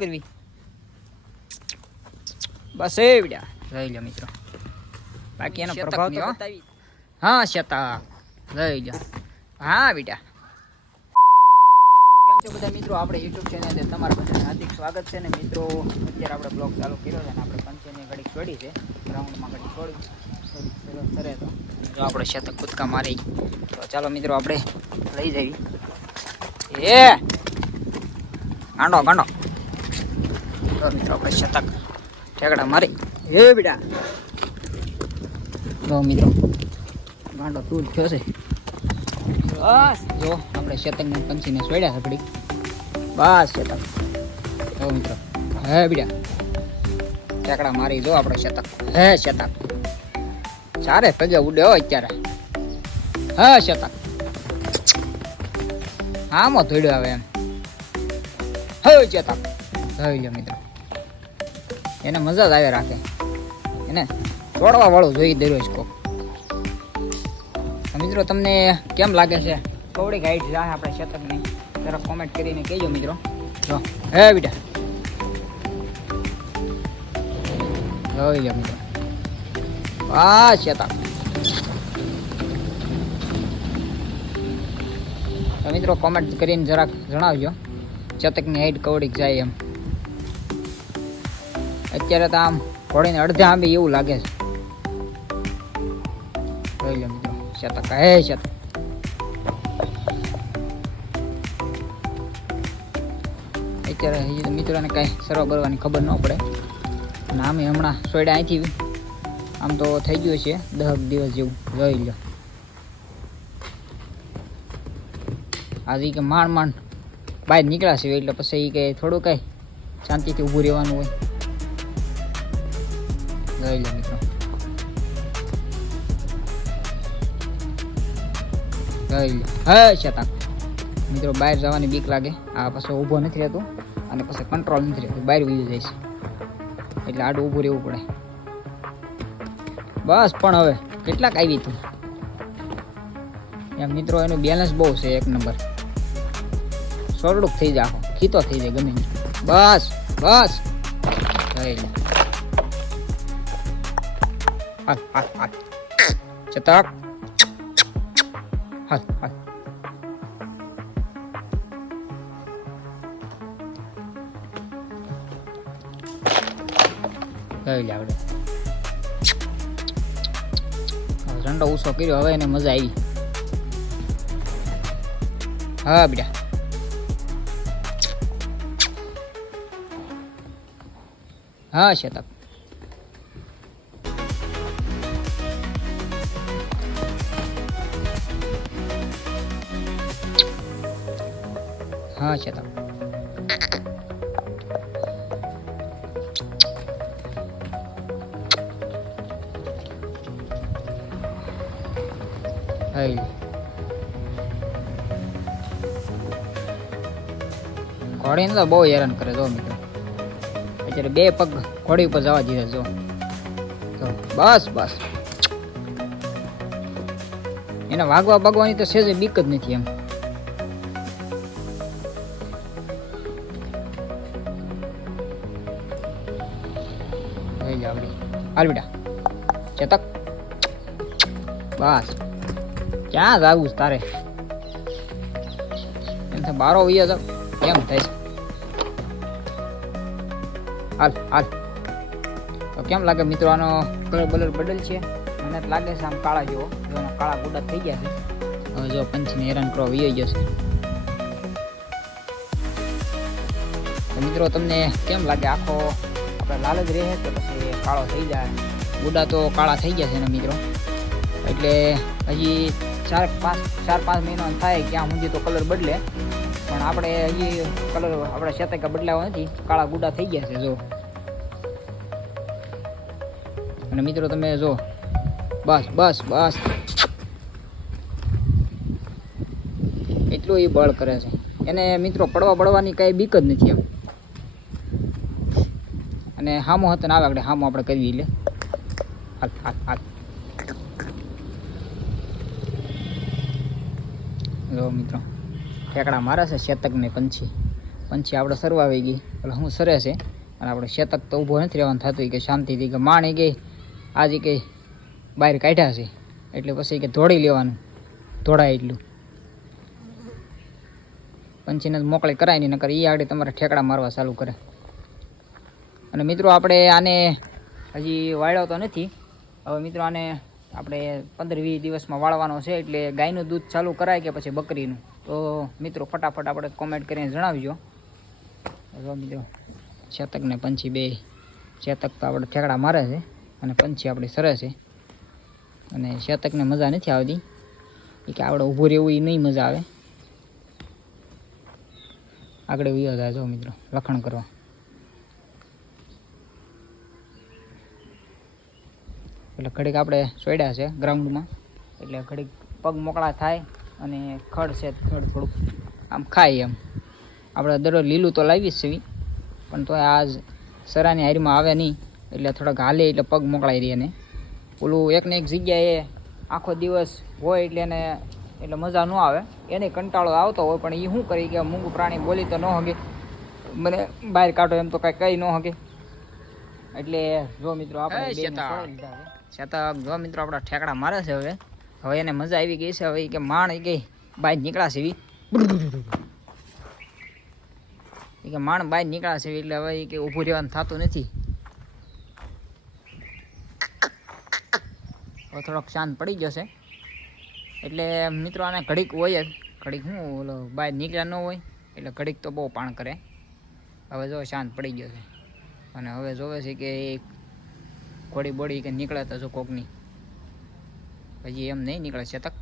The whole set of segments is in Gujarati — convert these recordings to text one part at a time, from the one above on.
કરવી બસ એ વિડિયા લઈ લો મિત્રો બાકી એનો પ્રભાવ તો બતાવી હા શતા લઈ લો હા વિડિયા કેમ છો બધા મિત્રો આપણે YouTube ચેનલ છે તમારા બધાને હાર્દિક સ્વાગત છે ને મિત્રો અત્યારે આપણે બ્લોગ ચાલુ કર્યો છે ને આપણે પંચેની ઘડી છોડી છે ગ્રાઉન્ડમાં ઘડી છોડી સરે તો જો આપણે શતક કૂદકા મારી તો ચાલો મિત્રો આપણે લઈ જઈએ એ ગાંડો ગાંડો તો મિત્રો આપણે શતક ઠેકડા મારી એ બેટા જો મિત્રો ગાંડો તૂલ થયો છે બસ જો આપણે શતકને પંચીને છોડ્યા છે ઘડી બસ શતક જો મિત્રો હે બેટા ઠેકડા મારી જો આપણે શતક હે શતક ચારે પગે ઉડે હોય અત્યારે હા શતક આમાં ધોડ્યો આવે એમ હવે શતક જોઈ લો મિત્રો એને મજા જ આવે રાખે એને તોડવા વાળું જોઈ દરરોજ કોક મિત્રો તમને કેમ લાગે છે કવડી ગાઈડ જાય આપણે શતકને જરા કોમેન્ટ કરીને કહેજો મિત્રો જો હે બેટા જોઈ લો મિત્રો વાહ શતક તો મિત્રો કોમેન્ટ કરીને જરાક જણાવજો શતકની હાઈટ કવડીક જાય એમ અત્યારે તો આમ ઘોડીને અડધે આંબી એવું લાગે છે જોઈ લો મિત્રો શતક હે શતક અત્યારે હજી તો મિત્રોને કાંઈ સરવા બરવાની ખબર ન પડે અને આમે હમણાં સોયડા અહીંથી આમ તો થઈ ગયું છે 10 દિવસ જેવું જોઈ લો આજે કે માંડ માંડ બહાર નીકળ્યા છે એટલે પછી એ કે થોડું કાંઈ શાંતિથી ઊભું રહેવાનું હોય જોઈ લો મિત્રો જોઈ લો હે શતક મિત્રો બહાર જવાની બીક લાગે આ પછી ઊભો નથી રહેતો અને પછી કંટ્રોલ નથી રહેતો બહાર વીજ જાય છે એટલે આડું ઊભું રહેવું પડે બસ પણ હવે કેટલાક આવી હતું એમ મિત્રો એનું બેલેન્સ બહુ છે એક નંબર સોરડુક થઈ જાય આખો ખીતો થઈ જાય ગમે બસ બસ જોઈ લે હાલ હાલ હાલ શતક હાલ હાલ જોઈ લે આપણે ઝંડો ઊંચો કર્યો હવે એને મજા આવી હા બેટા હા શતક હા શતક ઘોડીને તો બહુ હેરાન કરે જો મિત્રો અત્યારે બે પગ ઘોડી ઉપર જવા દીધા જો બસ બસ એને વાગવા ભાગવાની તો સેજે બીક જ નથી એમ હાલ બેટા શતક બસ ક્યાં જાવું તારે એમ તો બારો વયો જાવ કેમ થાય છે હાલ હાલ તો કેમ લાગે મિત્રો આનો કલર બલર બદલ છે મને લાગે છે આમ કાળા જેવો કાળા ગુડા થઈ ગયા છે હવે જો પંચને હેરાન કરો વયો ગયો છે તો મિત્રો તમને કેમ લાગે આખો આપણે લાલ જ રહે તો પછી કાળો થઈ જાય ગુડા તો કાળા થઈ ગયા છે ને મિત્રો એટલે હજી 4-5 મહિનો થાય ક્યાં સુધી તો કલર બદલે પણ આપણે હજી કલર આપણે શતક બદલાવા નથી કાળા ગુડા થઈ ગયા છે જો અને મિત્રો તમે જો બસ બસ બસ એટલું એ બળ કરે છે એને મિત્રો પડવાની કાંઈ બીક જ નથી એમ અને હામો હતો ને આવે આપણે હામો આપણે કરવી લે હાલ હાલ હાલ જો મિત્રો ઠેકડા મારે છે શતક ને પંછી આપણે સરવા આવી ગઈ એટલે હું સરે છે અને આપણે શેતક તો ઊભો નથી રહેવાનું થતું કે શાંતિથી કે માણી ગઈ આજે કંઈ બહાર કાઢ્યા છે એટલે પછી કે દોડી લેવાનું દોડાય એટલું પંચીને મોકળી કરાય નહીં નકર એ આગળ તમારે ઠેકડા મારવા ચાલુ કરે. અને મિત્રો આપણે આને હજી વાળ્યો તો નથી. હવે મિત્રો આને આપણે 15-20 દિવસમાં વાળવાનો છે એટલે ગાયનું દૂધ ચાલુ કરાય કે પછી બકરીનું, તો મિત્રો ફટાફટ આપણે કોમેન્ટ કરીને જણાવજો. જો મિત્રો શેતક ને પંછી બે, શેતક તો આપણે ઠેકડા મારે છે અને પંછી આપણી સરે છે. અને શેતકને મજા નથી આવતી કે આપણે ઊભું રહેવું એ નહીં મજા આવે, આગળ વિયો જાય. જો મિત્રો લખણ કરવા એટલે ઘડીક આપણે સોડ્યા છે ગ્રાઉન્ડમાં એટલે ઘડીક પગ મોકળા થાય અને ખડ છે ખડ થોડુંક આમ ખાય એમ. આપણે દરરોજ લીલું તો લાવી જ છે પણ તો આજ સરાની હારીમાં આવે નહીં એટલે થોડાક હાલે એટલે પગ મોકળાઈ રહે. ને ઓલું એકને એક જગ્યાએ આખો દિવસ હોય એટલે એને એટલે મજા ન આવે, એને કંટાળો આવતો હોય પણ એ શું કરી કે મૂંગું પ્રાણી બોલી તો ન હગે, મને બહાર કાઢો એમ તો કાંઈ કહી ન હગે. એટલે જો મિત્રો આપણે શેતક જો મિત્રો આપણા ઠેકડા મારે છે. હવે એને મજા આવી ગઈ છે. હવે કે માણ ગઈ બહાર નીકળાશે એવી કે માણ બહાર નીકળાશે એટલે હવે કે ઊભું રહેવાનું થતું નથી. હવે થોડોક શાંત પડી જશે એટલે મિત્રો આને ઘડીક હોય જ, ઘડીક શું ઓલો બહાર નીકળ્યા ન હોય એટલે ઘડીક તો બહુ પાણ કરે. હવે જો શાંત પડી ગયો છે અને હવે જોવે છે કે ઘોડી બોડી કે નીકળે તો જો કોકની, હજી એમ નહીં નીકળે શેતક.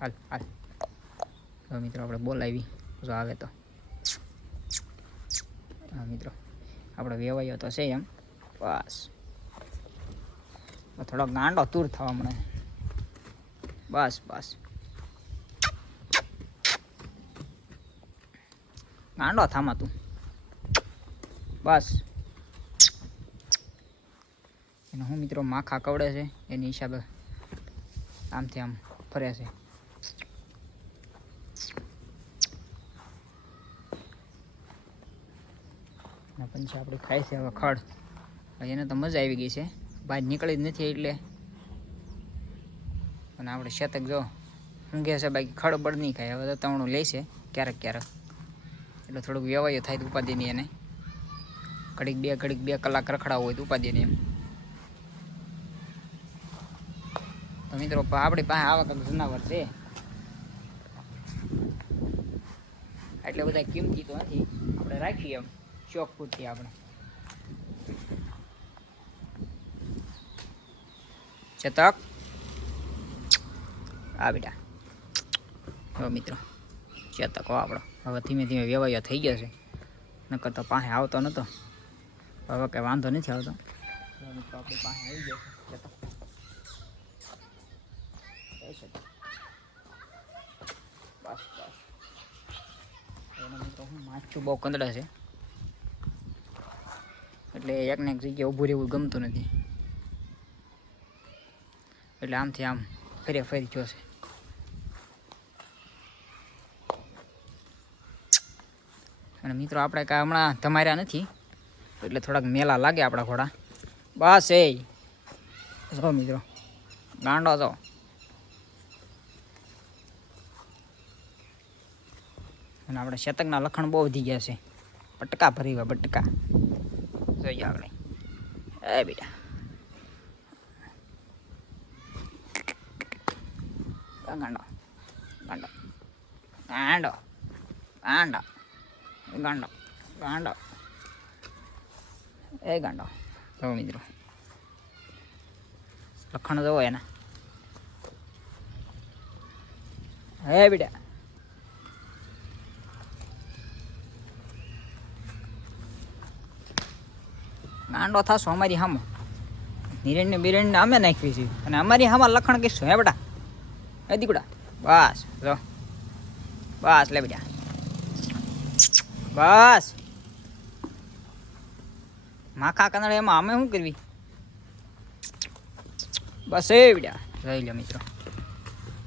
હાલ હાલ હવે મિત્રો આપણે બોલાવી જો આવે તો. હા મિત્રો આપણે વેવાયો તો છે એમ, બસ થોડોક ગાંડો તૂર થવા મળે, બસ બસ ગાંડો થામા તું, બસ. એને હું મિત્રો માખા કવડે છે એની હિસાબે આમથી આમ ફરે છે. અને પછી આપણે ખાય છે હવે ખડ. એને તો મજા આવી ગઈ છે, બહાર નીકળી જ નથી એટલે. અને આપણે શેતક જો ઊંઘે છે બાકી ખડ બળ નહીં ખાય. હવે તો તવણું લે છે ક્યારેક ક્યારેક એટલે થોડુંક વ્યવહાર થાય તો ઉપાધિની એને ઘડીક બે કલાક રખડાવવું હોય તો ઉપાધિની એમ. તો મિત્રો આપણી પાસે આવા કંઈક જનાવર છે એટલે બધા કિંમતી તો નથી, આપણે રાખીએ એમ શોખ પૂરતી. આપણે શેતક આ બેટા હવે મિત્રો શેતક આપણો હવે ધીમે ધીમે વ્યવહાર થઈ ગયો છે, નકર તો પાસે આવતો નહોતો. હવે કંઈ વાંધો નથી આવતો. મિત્રો આપણી પાસે આવી ગયો છે શેતક. બસ બસ એને મિત્રો હું માછું બહુ કંદડા છે એટલે એકને એક જગ્યાએ ઊભું રહેવું ગમતું નથી એટલે આમથી આમ ફરી ગયો છે. અને મિત્રો આપણે કાંઈ હમણાં ધમાર્યા નથી એટલે થોડાક મેલા લાગે આપણા ઘોડા. બસ એ જો મિત્રો ગાંડો જો. અને આપણે શેતકના લખણ બહુ વધી ગયા છે, બટકા ભરી બટકા જોઈએ આપણે. એ બેટા ગાંડો ગાંડો ગાંડો ગાંડો ગાંડો ગાંડો એ ગાંડો જો મિત્રો લખણ જવો એના. હે બેટા ગાંડો થાશો અમારી હામો. નિરણને બિરણને અમે નાખવી છીએ અને અમારી હામાં લખણ કહીશું. હે બેટા એ દીકડા બસ જો બસ લે બેટા બસ. માખા કનડા એમાં અમે શું કરવી? બસ એ બેટા જોઈ લો મિત્રો,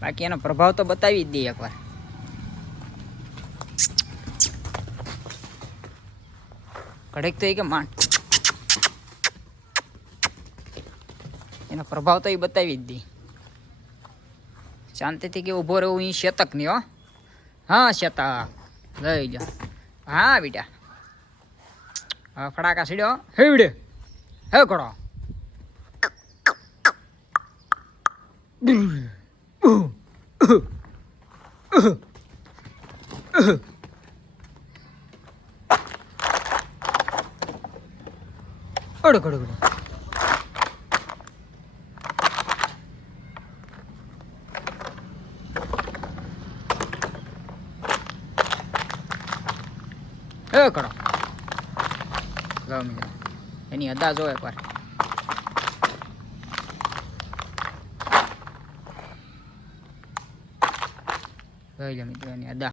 બાકી એનો પ્રભાવ તો બતાવી જ દઈએ એકવાર. ઘડીક તો એ કે માંડ એનો પ્રભાવ તો એ બતાવી જ દી. શાંતિથી કે ઊભો રહેવું એ શેતક નહીં હો. હા શેતક લઈ જા. હા બેટા હા ફડાકા સીડ્યો હેવડે હે કરો અડ કડ એ કરો ગમી એની અદા જો એકવાર જોઈ લો મિત્રો એની અદા